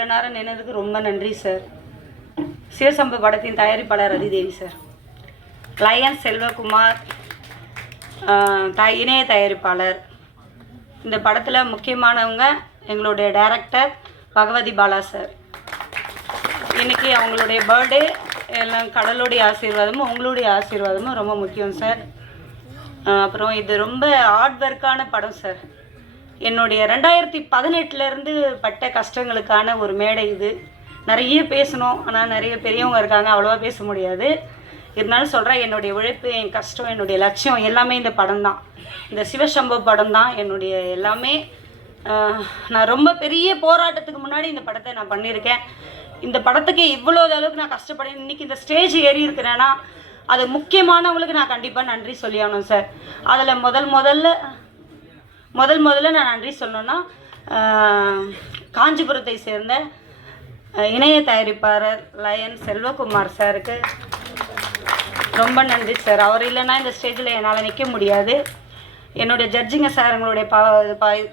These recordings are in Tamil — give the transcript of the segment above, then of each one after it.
இவ்வளோ நேரம் நின்னதுக்கு ரொம்ப நன்றி சார். சிவசம்பு படத்தின் தயாரிப்பாளர் அதிதேவி சார், லயன் செல்வகுமார் இணைய தயாரிப்பாளர். இந்த படத்தில் முக்கியமானவங்க எங்களுடைய டைரக்டர் பகவதி பாலா சார். இன்றைக்கி அவங்களுடைய பர்த்டே. எல்லாம் கடலுடைய ஆசீர்வாதமும் உங்களுடைய ஆசீர்வாதமும் ரொம்ப முக்கியம் சார். அப்புறம் இது ரொம்ப ஹார்ட் ஒர்க்கான படம் சார். என்னுடைய 2018 பட்ட கஷ்டங்களுக்கான ஒரு மேடை இது. நிறைய பேசணும், ஆனால் நிறைய பெரியவங்க இருக்காங்க, அவ்வளோவா பேச முடியாது. இருந்தாலும் சொல்கிறேன், என்னுடைய உழைப்பு, என் கஷ்டம், என்னுடைய லட்சியம் எல்லாமே இந்த படம் தான். இந்த சிவசம்பு படம் தான் என்னுடைய எல்லாமே. நான் ரொம்ப பெரிய போராட்டத்துக்கு முன்னாடி இந்த படத்தை நான் பண்ணியிருக்கேன். இந்த படத்துக்கு இவ்வளோ அளவுக்கு நான் கஷ்டப்படேன். இன்றைக்கி இந்த ஸ்டேஜ் ஏறி இருக்கிறேன்னா அது முக்கியமானவங்களுக்கு நான் கண்டிப்பாக நன்றி சொல்லியாகணும் சார். அதில் முதல்ல நான் நன்றி சொல்லணுன்னா காஞ்சிபுரத்தை சேர்ந்த இணைய தயாரிப்பாளர் லயன் செல்வகுமார் சாருக்கு ரொம்ப நன்றி சார். அவர் இல்லைன்னா இந்த ஸ்டேஜில் என்னால் நிற்க முடியாது. என்னுடைய ஜட்ஜிங்க சார் எங்களுடைய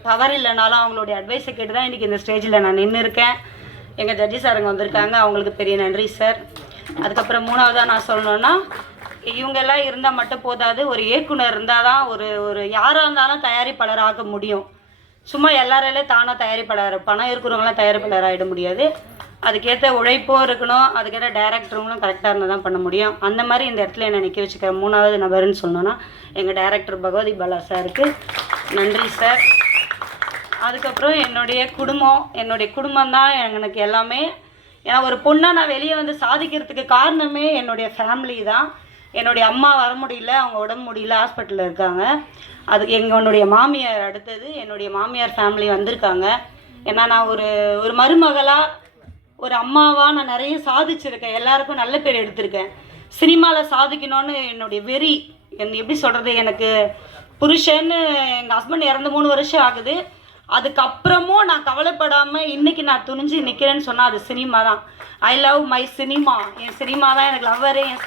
பவர் இல்லைனாலும் அவங்களுடைய அட்வைஸை கேட்டு தான் இன்றைக்கி இந்த ஸ்டேஜில் நான் நின்று இருக்கேன். எங்கள் ஜட்ஜி சாருங்க வந்திருக்காங்க, அவங்களுக்கு பெரிய நன்றி சார். அதுக்கப்புறம் மூணாவதாக நான் சொல்லணுன்னா, இவங்கெல்லாம் இருந்தால் மட்டும் போதாது, ஒரு இயக்குனர் இருந்தால் தான் ஒரு யாராக இருந்தாலும் தயாரிப்பாளர் ஆக முடியும். சும்மா எல்லாராலே தானாக தயாரிப்பாளர், பணம் இருக்கிறவங்களாம் தயாரிப்பாளர் ஆகிட முடியாது. அதுக்கேற்ற உழைப்பும் இருக்கணும், அதுக்கேற்ற டைரக்டருங்களும் கரெக்டாக இருந்தால் தான் பண்ண முடியும். அந்த மாதிரி இந்த இடத்துல என்னை நிற்க வச்சுக்க மூணாவது நபர்னு சொன்னோன்னா எங்கள் டைரக்டர் பகவதி பாலா சாருக்கு நன்றி சார். அதுக்கப்புறம் என்னுடைய குடும்பம் தான் எனக்கு எல்லாமே. ஏன்னா ஒரு பொண்ணாக நான் வெளியே வந்து சாதிக்கிறதுக்கு காரணமே என்னுடைய ஃபேமிலி தான். என்னுடைய அம்மா வர முடியல, அவங்க உடம்பு முடியல, ஹாஸ்பிட்டலில் இருக்காங்க. அது என்னுடைய மாமியார் அடுத்தது என்னுடைய மாமியார் ஃபேமிலி வந்திருக்காங்க. ஏன்னா நான் ஒரு மருமகளாக, ஒரு அம்மாவாக நான் நிறைய சாதிச்சிருக்கேன், எல்லாருக்கும் நல்ல பேர் எடுத்திருக்கேன். சினிமாவில் சாதிக்கணும்னு என்னுடைய வெறி, எப்படி சொல்கிறது, எனக்கு புருஷன்னு எங்கள் ஹஸ்பண்ட் இறந்து 3 வருஷம் ஆகுது. அதுக்கப்புறமும் நான் கவலைப்படாமல் இன்றைக்கி நான் துணிஞ்சு நிற்கிறேன்னு சொன்னால் அது சினிமா தான். I love my cinema. N cinema தான் எனக்கு லவ்வரு. என்